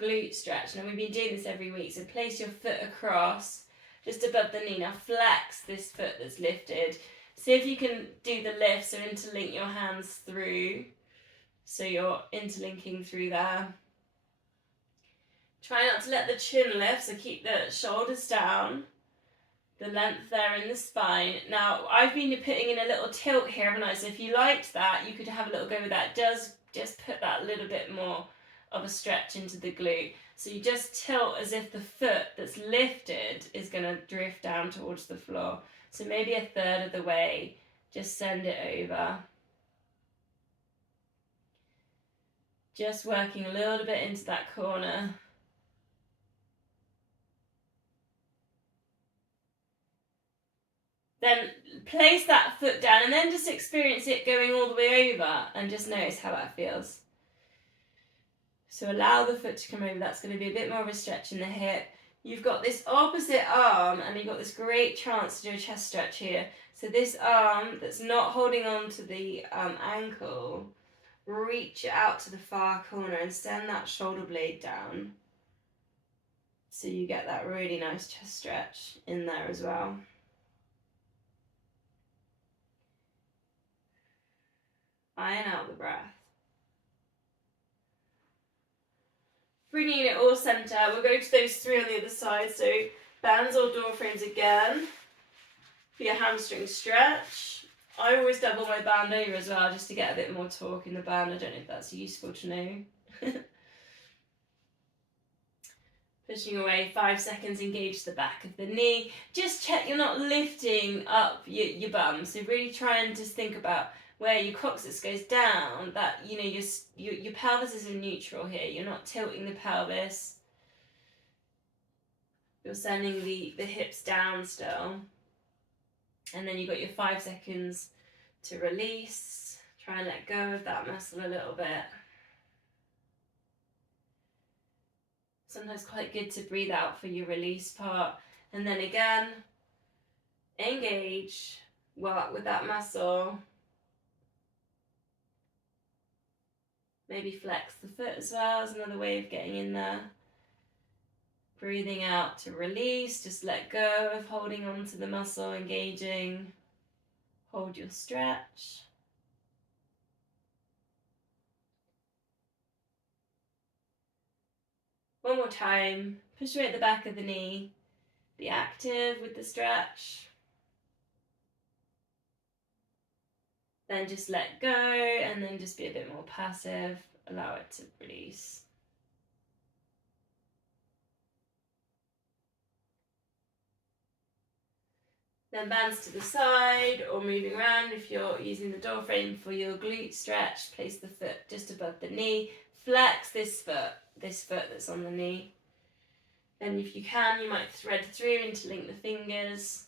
glute stretch. Now we've been doing this every week, so place your foot across, just above the knee. Now flex this foot that's lifted. See if you can do the lift, so interlink your hands through. So you're interlinking through there. Try not to let the chin lift, so keep the shoulders down. The length there in the spine. Now, I've been putting in a little tilt here, haven't I? So if you liked that, you could have a little go with that. It does just put that little bit more of a stretch into the glute. So you just tilt as if the foot that's lifted is going to drift down towards the floor. So maybe a third of the way, just send it over. Just working a little bit into that corner. Then place that foot down and then just experience it going all the way over and just notice how that feels. So allow the foot to come over. That's going to be a bit more of a stretch in the hip. You've got this opposite arm and you've got this great chance to do a chest stretch here. So this arm that's not holding on to the ankle, reach it out to the far corner and send that shoulder blade down. So you get that really nice chest stretch in there as well. Iron out the breath. Bringing it all centre, we'll go to those three on the other side. So bands or door frames again for your hamstring stretch. I always double my band over as well just to get a bit more torque in the band. I don't know if that's useful to know. Pushing away, 5 seconds, engage the back of the knee. Just check you're not lifting up your bum. So really try and just think about where your coccyx goes down, that your pelvis is in neutral here. You're not tilting the pelvis. You're sending the hips down still. And then you've got your 5 seconds to release. Try and let go of that muscle a little bit. Sometimes quite good to breathe out for your release part. And then again, engage, work with that muscle. Maybe flex the foot as well is another way of getting in there. Breathing out to release, just let go of holding on to the muscle, engaging. Hold your stretch. One more time, push away at the back of the knee. Be active with the stretch. Then just let go and then just be a bit more passive. Allow it to release. Then bands to the side or moving around. If you're using the door frame for your glute stretch, place the foot just above the knee. Flex this foot that's on the knee. Then if you can, you might thread through, interlink the fingers.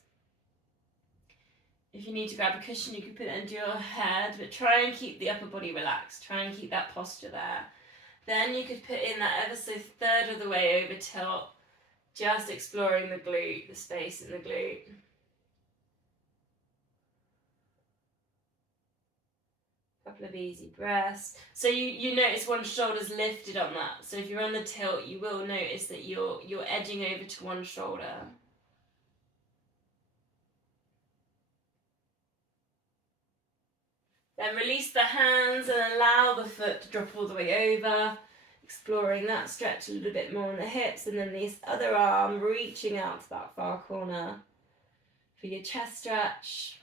If you need to grab a cushion, you can put it under your head, but try and keep the upper body relaxed. Try and keep that posture there. Then you could put in that ever so third of the way over tilt, just exploring the glute, the space in the glute. Couple of easy breaths. So you notice one shoulder's lifted on that. So if you're on the tilt, you will notice that you're edging over to one shoulder. Then release the hands and allow the foot to drop all the way over, exploring that stretch a little bit more on the hips, and then this other arm reaching out to that far corner for your chest stretch.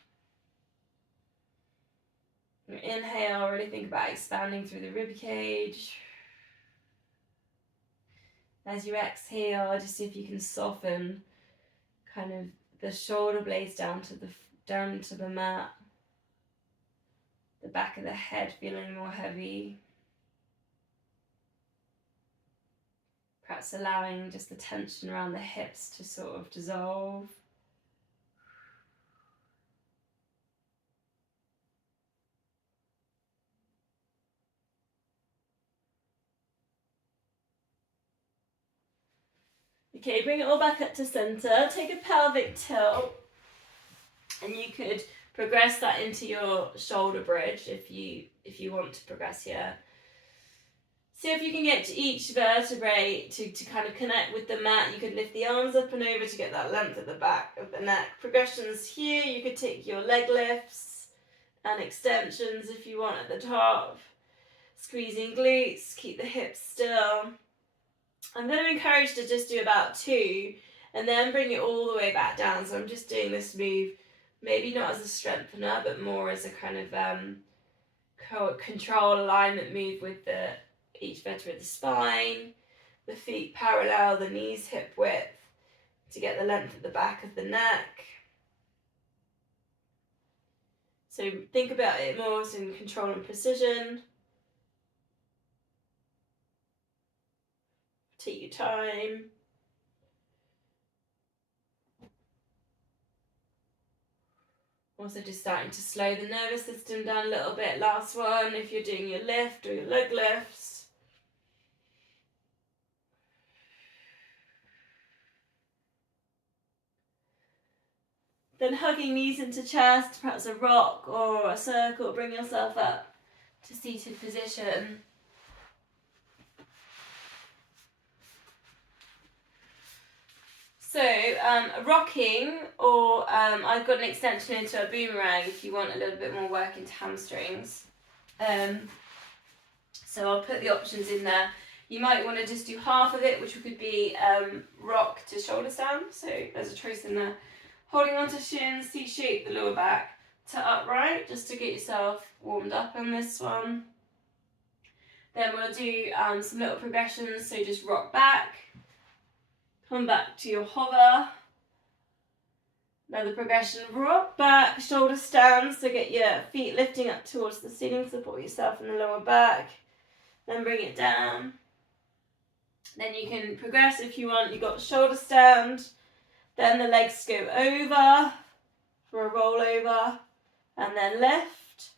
Inhale, really think about expanding through the rib cage. As you exhale, just see if you can soften kind of the shoulder blades down to the mat. The back of the head feeling more heavy. Perhaps allowing just the tension around the hips to sort of dissolve. Okay, bring it all back up to center. Take a pelvic tilt, and you could progress that into your shoulder bridge if you want to progress here. See if you can get to each vertebrae to kind of connect with the mat. You could lift the arms up and over to get that length at the back of the neck. Progressions here, you could take your leg lifts and extensions if you want at the top. Squeezing glutes, keep the hips still. I'm going to encourage to just do about 2 and then bring it all the way back down. So I'm just doing this move, maybe not as a strengthener, but more as a kind of control alignment move with each vertebra of the spine, the feet parallel, the knees hip width to get the length at the back of the neck. So think about it more as in control and precision. Take your time. Also just starting to slow the nervous system down a little bit. Last one, if you're doing your lift or your leg lifts. Then hugging knees into chest, perhaps a rock or a circle, bring yourself up to seated position. So rocking, or I've got an extension into a boomerang if you want a little bit more work into hamstrings. So I'll put the options in there. You might want to just do half of it, which could be rock to shoulder stand. So there's a choice in there. Holding onto shins, C-shape the lower back to upright, just to get yourself warmed up on this one. Then we'll do some little progressions. So just rock back. Come back to your hover. Another progression, rock back, shoulder stand, so get your feet lifting up towards the ceiling, support yourself in the lower back. Then bring it down. Then you can progress if you want. You've got shoulder stand, then the legs go over for a roll over, and then lift,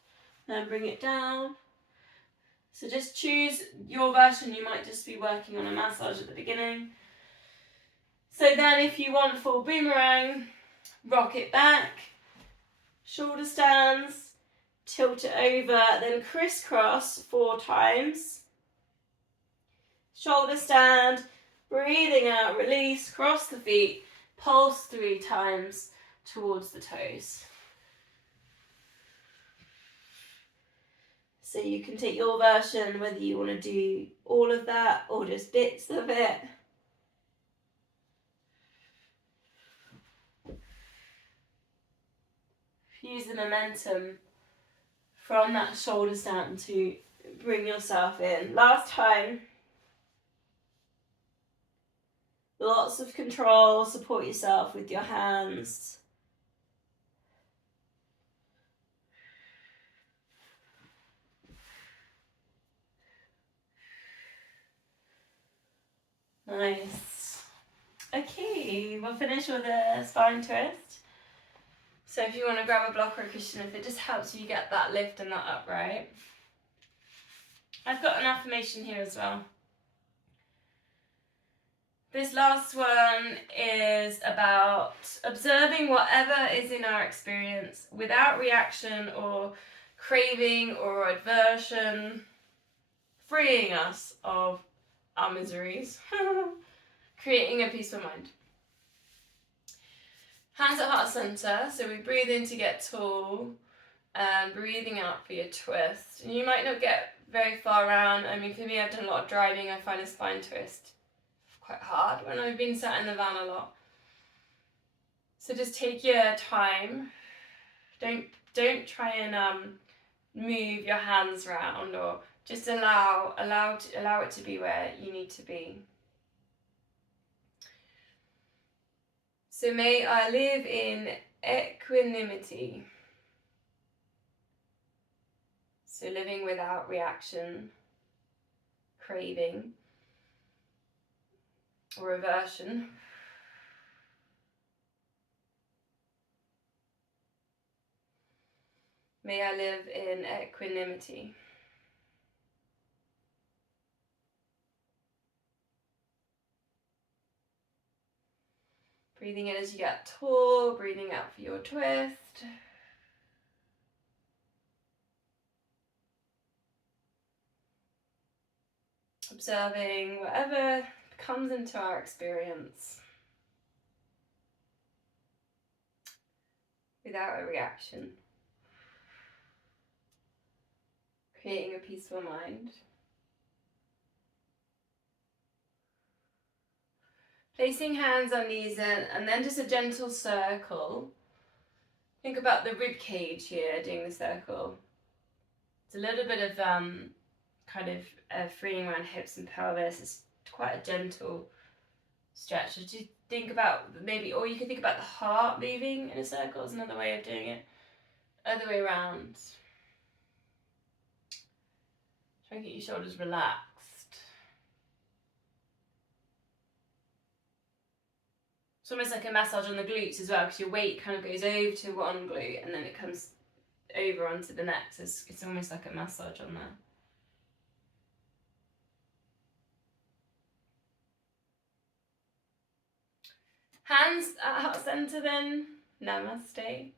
then bring it down. So just choose your version. You might just be working on a massage at the beginning. So then if you want full boomerang, rock it back, shoulder stands, tilt it over, then crisscross 4 times. Shoulder stand, breathing out, release, cross the feet, pulse 3 times towards the toes. So you can take your version, whether you want to do all of that or just bits of it. Use the momentum from that shoulder stand to bring yourself in. Last time. Lots of control, support yourself with your hands. Nice. Okay, we'll finish with a spine twist. So if you want to grab a block or a cushion, if it just helps you get that lift and that upright. I've got an affirmation here as well. This last one is about observing whatever is in our experience without reaction or craving or aversion, freeing us of our miseries, creating a peaceful mind. Hands at heart center, so we breathe in to get tall and breathing out for your twist. And you might not get very far around. I mean, for me, I've done a lot of driving. I find a spine twist quite hard when I've been sat in the van a lot. So just take your time. Don't try and move your hands around, or just allow it to be where you need to be. So may I live in equanimity. So living without reaction, craving, or aversion. May I live in equanimity. Breathing in as you get tall, breathing out for your twist. Observing whatever comes into our experience without a reaction. Creating a peaceful mind. Placing hands on knees and then just a gentle circle. Think about the rib cage here, doing the circle. It's a little bit of kind of freeing around hips and pelvis. It's quite a gentle stretch. So just think about maybe, or you can think about the heart moving in a circle is another way of doing it. Other way around. Try and get your shoulders relaxed. It's almost like a massage on the glutes as well, because your weight kind of goes over to one glute and then it comes over onto the next. It's almost like a massage on there. Hands at heart center then. Namaste.